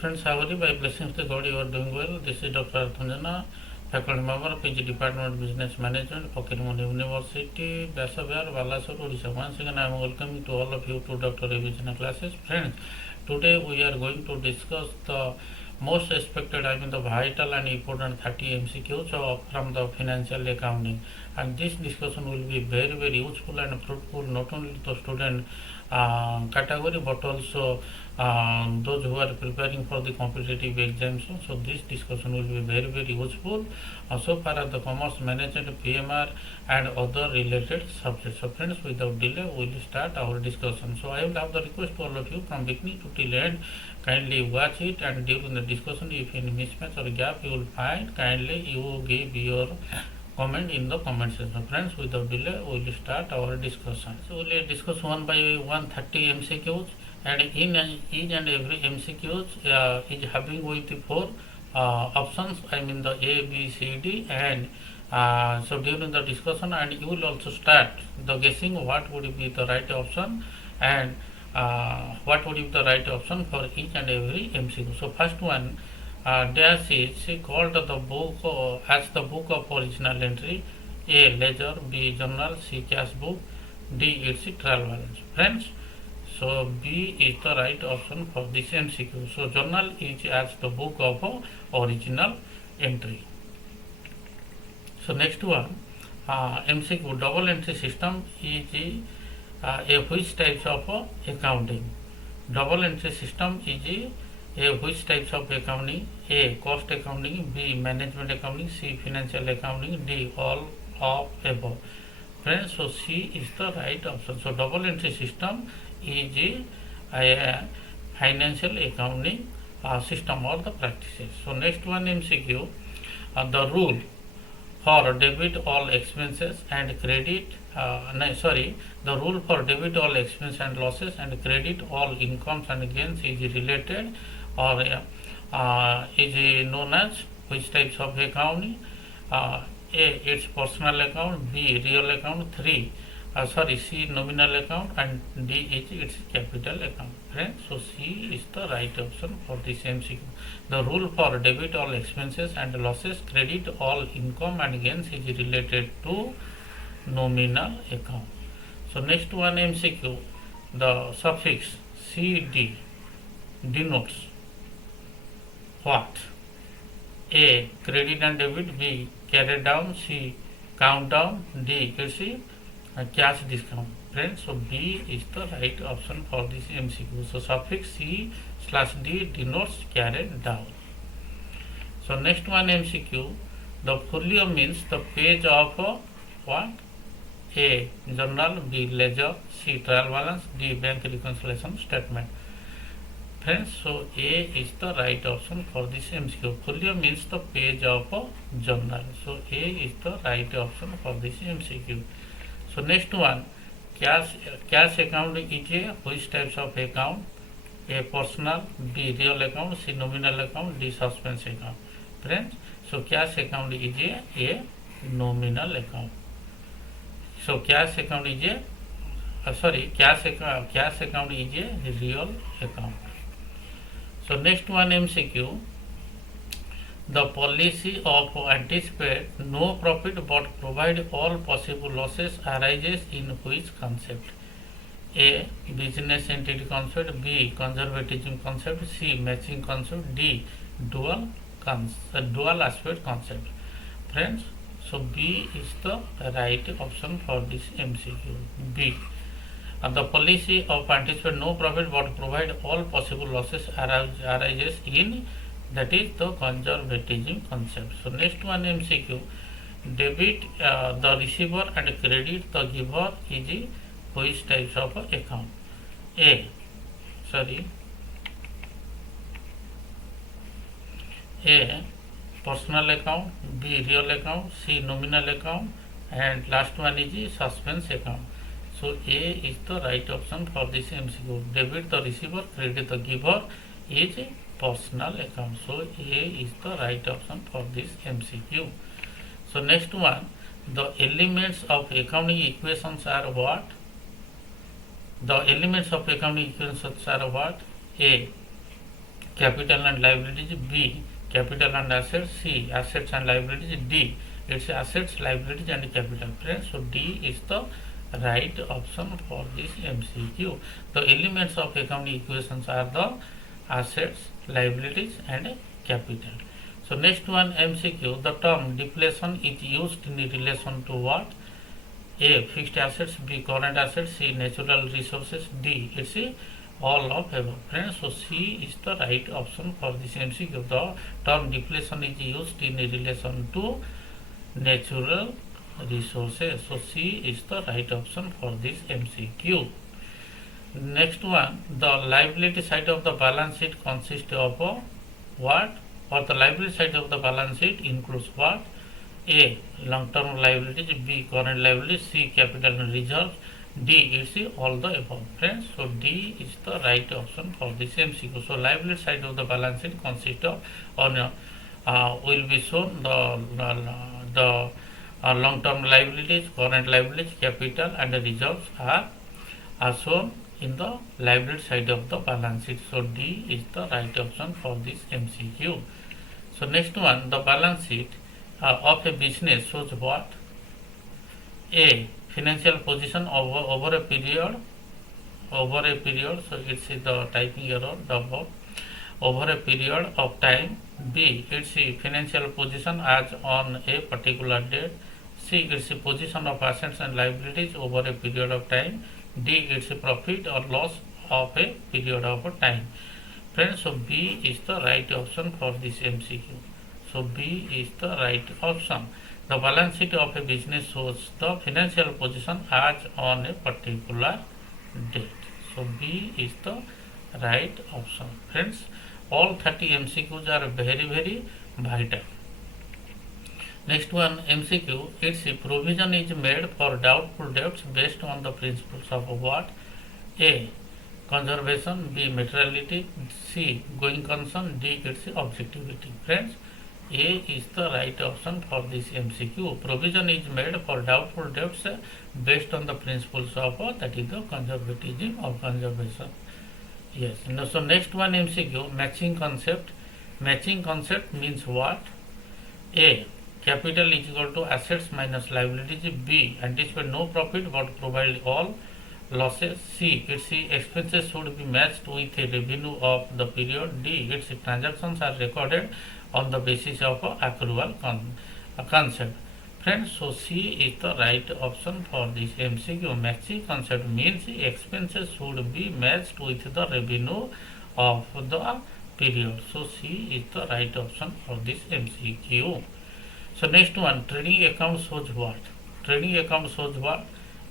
friends, how are you? By blessings of God, you are doing well. This is Dr. Arthanjana, faculty member, PG Department Business Management, Pokemon University, Basavar, Balasur, Odisha. Once again, I am welcoming to all of you to Dr. A B JENA classes. Friends, today we are going to discuss the most expected, the vital and important 30 MCQs from the financial accounting. And this discussion will be very useful and fruitful not only to the student category but also those who are preparing for the competitive exams. So this discussion will be very useful so far as the commerce, management, PMR and other related subjects. So friends, without delay we will start our discussion. So I will have the request to all of you from beginning to till end, kindly watch it, and during the discussion if any mismatch or gap you will find, kindly you give your comment in the comment section. Friends, without delay we will start our discussion. So we will discuss one by one 30 MCQs, and in each and every MCQs is having with 4 options, the A, B, C, D, and so during the discussion, and you will also start the guessing what would be the right option and what would be the right option for each and every MCQ. So first one, dash is called the book as the book of original entry. A, ledger; B, journal; C, cash book; D, it's trial balance. Friends, so B is the right option for this MCQ. So journal is as the book of original entry. So next one, MCQ, double entry system is a which types of accounting? Double entry system is a which types of accounting? A, cost accounting; B, management accounting; C, financial accounting; D, all of above. Friends, so C is the right option. So double entry system is a financial accounting system or the practices. So next one MCQ, the rule for debit all expenses and credit the rule for debit all expenses and losses and credit all incomes and gains is related or is known as which types of accounting? A, it's personal account; B, real account; C, nominal account; and D is its capital account. Friends, so C is the right option for this MCQ. The rule for debit all expenses and losses, credit all income and gains is related to nominal account. So next one MCQ, the suffix CD denotes what? A, credit and debit; B, carry down; C, count down; D, cash discount. Friends, so B is the right option for this MCQ. So suffix C/D denotes carried down. So next one MCQ, the folio means the page of what? A, journal; B, ledger; C, trial balance; D, bank reconciliation statement. Friends, so A is the right option for this MCQ. Folio means the page of journal. So A is the right option for this MCQ. So next one, cash account is a which types of account? A, personal; B, real account; C, nominal account; D, suspense account. Friends, so cash account is a nominal account. So cash account is cash account is a real account. So next one MCQ, the policy of anticipate no profit but provide all possible losses arises in which concept? A, business entity concept; B, conservatism concept; C, matching concept; D, dual aspect concept. Friends, so B is the right option for this MCQ. B. The policy of anticipate no profit but provide all possible losses arises in, that is the conservatism concept. So next one MCQ, debit the receiver and credit the giver is which types of account? A, personal account; B, real account; C, nominal account; and last one is suspense account. So A is the right option for this MCQ. Debit the receiver, credit the giver is personal account. So A is the right option for this MCQ. So next one, the elements of accounting equations are what? The elements of accounting equations are what? A, capital and liabilities, B, capital and assets, C, assets and liabilities, D, it's assets, liabilities and capital. Friends, so D is the right option for this MCQ. The elements of accounting equations are the assets, liabilities and capital. So next one MCQ, the term deflation is used in relation to what? A, fixed assets, B, current assets, C, natural resources, D, it's all of above. Friends, so C is the right option for this MCQ. The term deflation is used in relation to natural resources. So C is the right option for this MCQ. Next one, the liability side of the balance sheet consists of what? Or the liability side of the balance sheet includes what? A, long-term liabilities, B, current liabilities, C, capital and reserves, D, it's all the above. Friends, so D is the right option for this MCQ. So liability side of the balance sheet consists of, will be shown the long-term liabilities, current liabilities, capital and reserves are shown in the liability side of the balance sheet. So D is the right option for this MCQ. So next one, the balance sheet of a business shows what? A, financial position over a period, so it's the typing error, double, over a period of time. B, it's a financial position as on a particular date. C, it's a position of assets and liabilities over a period of time. D, it's a profit or loss of a period of time. Friends, so B is the right option for this MCQ. So B is the right option. The balance sheet of a business shows the financial position as on a particular date. So B is the right option. Friends, all 30 MCQs are very vital. Next one MCQ, its provision is made for doubtful debts based on the principles of what? A, conservation, B, materiality, C, going concern, D, it's objectivity. Friends, A is the right option for this MCQ. Provision is made for doubtful debts based on the principles of that is the conservatism or conservation. Yes. So next one MCQ, matching concept. Matching concept means what? A, capital is equal to assets minus liabilities. B, anticipate no profit but provide all losses. C, its expenses should be matched with the revenue of the period. D, its transactions are recorded on the basis of accrual concept. Friends, so C is the right option for this MCQ. Matching concept means expenses should be matched with the revenue of the period. So C is the right option for this MCQ. So next one, trading account shows what? Trading account shows what?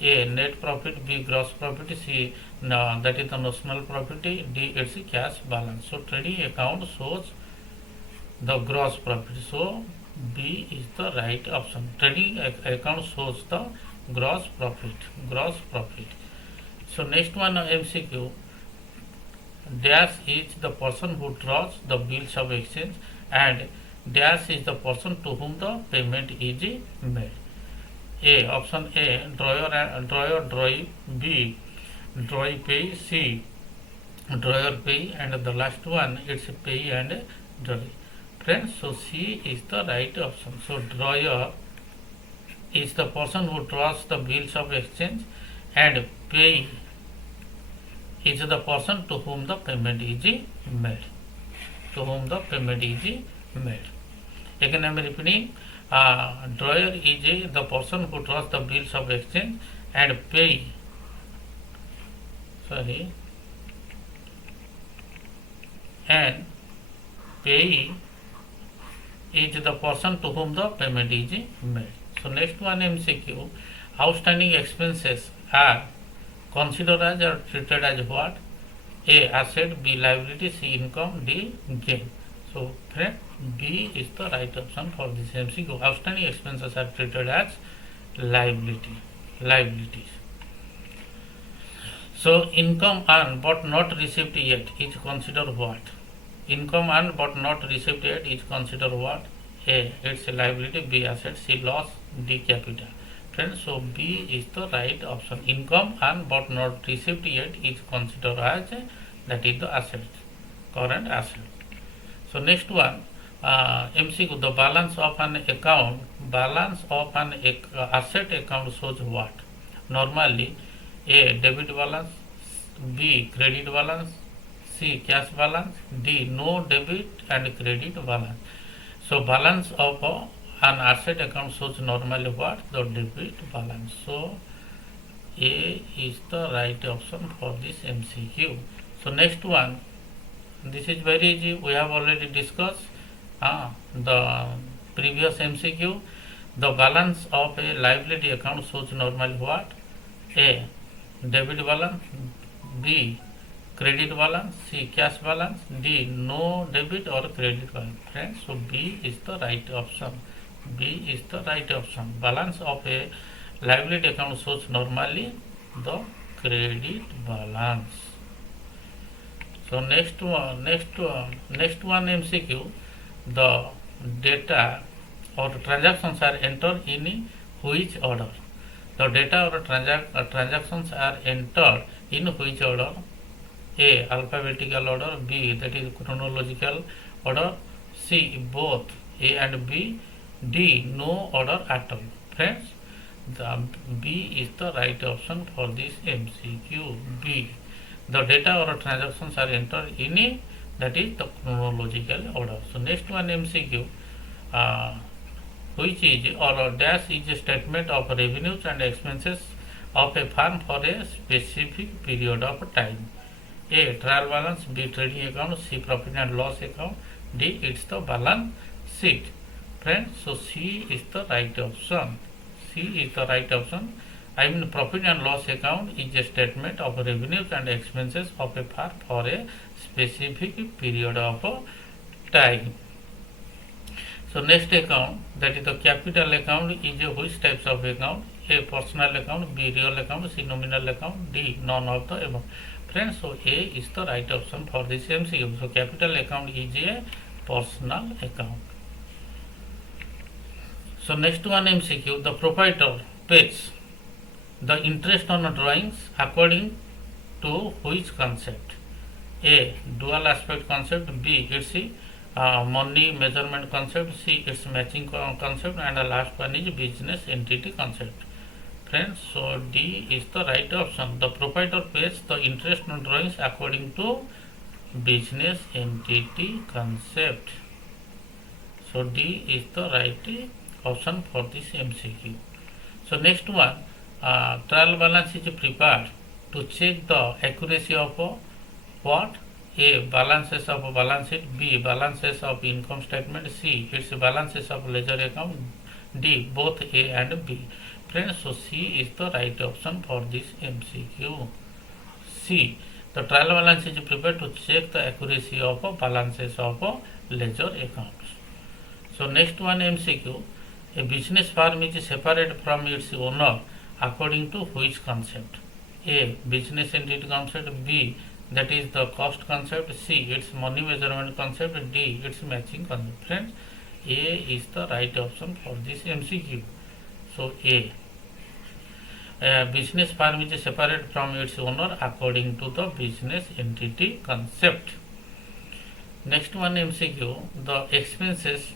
A, net profit, B, gross profit, C, that is the notional profit, D, it's cash balance. So trading account shows the gross profit. So B is the right option. Trading account shows the gross profit. So next one MCQ, dash is the person who draws the bills of exchange and dash is the person to whom the payment is made. A, option A, drawer, drawee, B, drawee pay, C, drawer pay, and the last one it's pay and drawee. Friends, so C is the right option. So drawer is the person who draws the bills of exchange and pay is the person to whom the payment is made. Again I am repeating, drawer is the person who draws the bills of exchange and pay is the person to whom the payment is made. So next one MCQ, outstanding expenses are considered as or treated as what? A, asset, B, liability, C, income, D, gain. So friend, B is the right option for this MCQ. Outstanding expenses are treated as liabilities. So income earned but not received yet is considered what? Income earned but not received yet is considered what? A, it's a liability, B, asset, C, loss, D, capital. Friends, so B is the right option. Income earned but not received yet is considered as that is the asset, current asset. So next one, MCQ, the balance of an account, asset account shows what? Normally, A, debit balance, B, credit balance, C, cash balance, D, no debit and credit balance. So balance of an asset account shows normally what? The debit balance. So A is the right option for this MCQ. So next one, this is very easy. We have already discussed the previous MCQ. The balance of a liability account shows normally what? A, debit balance, B, credit balance, C, cash balance, D, no debit or credit balance. Friends, so B is the right option. B is the right option. Balance of a liability account shows normally the credit balance. So next one MCQ, the data or transactions are entered in which order? The data or transactions are entered in which order? A, alphabetical order, B, that is chronological order, C, both A and B, D, no order at all. Friends, the B is the right option for this MCQ. B. The data or transactions are entered in that is the chronological order. So next one MCQ, which is or dash is a statement of revenues and expenses of a firm for a specific period of time. A, trial balance, B, trading account, C, profit and loss account, D, it's the balance sheet. Friends, so C is the right option. C is the right option. Profit and loss account is a statement of revenues and expenses of a firm for a specific period of time. So next account, that is the capital account, is a which types of account? A, personal account, B, real account, C, nominal account, D, none of the above. Friends, so A is the right option for this MCQ. So capital account is a personal account. So next one MCQ, the proprietor pays the interest on drawings according to which concept? A, dual aspect concept, B, it's money measurement concept, C, it's matching concept, and the last one is business entity concept. Friends, so D is the right option. The proprietor pays the interest on drawings according to business entity concept. So D is the right option for this MCQ. So next one, trial balance is prepared to check the accuracy of what? A, balances of balance sheet, B, balances of income statement, C, it's balances of ledger account, D, both A and B. Friends, so C is the right option for this MCQ. C, the trial balance is prepared to check the accuracy of balances of ledger accounts. So next one MCQ, a business firm is separate from its owner according to which concept? A, business entity concept, B, that is the cost concept, C, its money measurement concept, D, its matching concept. Friends, A is the right option for this MCQ. So A, business firm is separate from its owner according to the business entity concept. Next one MCQ, the expenses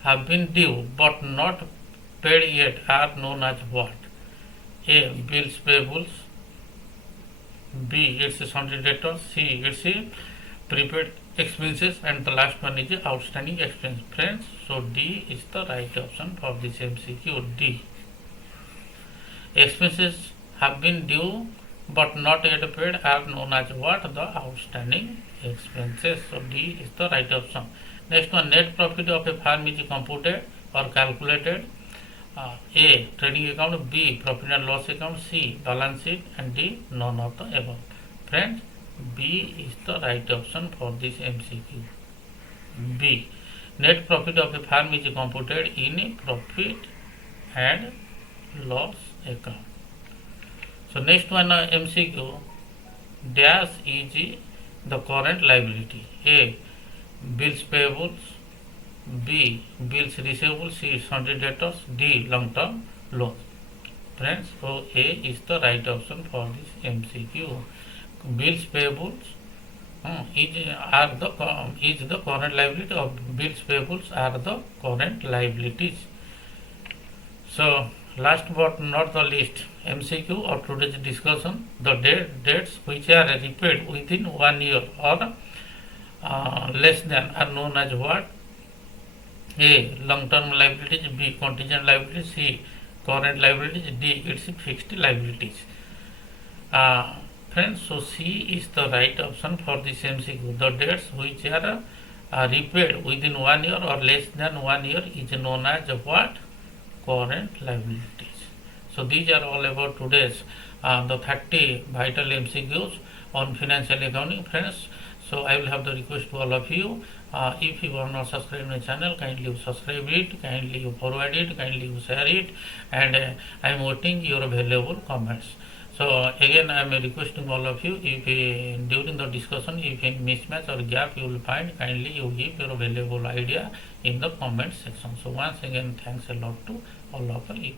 have been due but not paid yet are known as what? A, bills payables, B, it's sundry debtors, C, it's prepaid expenses, and the last one is outstanding expense. Friends, so D is the right option for this MCQ. D. Expenses have been due but not yet paid are known as what? The outstanding expenses. So D is the right option. Next one, net profit of a firm is computed or calculated. A, trading account, B, profit and loss account, C, balance sheet, and D, none of the above. Friends, B is the right option for this MCQ. B, net profit of a firm is computed in profit and loss account. So next one MCQ, dash is the current liability. A, bills payables, B, bills receivable, C, sundry debtors, D, long-term loan. Friends, so A is the right option for this MCQ. Bills payables, is the current liability of bills payables are the current liabilities. So last but not the least, MCQ of today's discussion, the dates which are repaid within 1 year or less than are known as what? A. Long-term liabilities, B. Contingent liabilities, C. Current liabilities, D. It's fixed liabilities. Friends, so C is the right option for this MCQ. The dates which are repaid within 1 year or less than 1 year is known as what? Current liabilities. So these are all about today's the 30 vital MCQs on financial accounting, friends. So I will have the request to all of you, if you are not subscribed my channel, kindly you subscribe it, kindly you forward it, kindly you share it, and I am waiting your valuable comments. So again I am requesting all of you, if during the discussion if any mismatch or gap you will find, kindly you give your valuable idea in the comment section. So once again thanks a lot to all of you.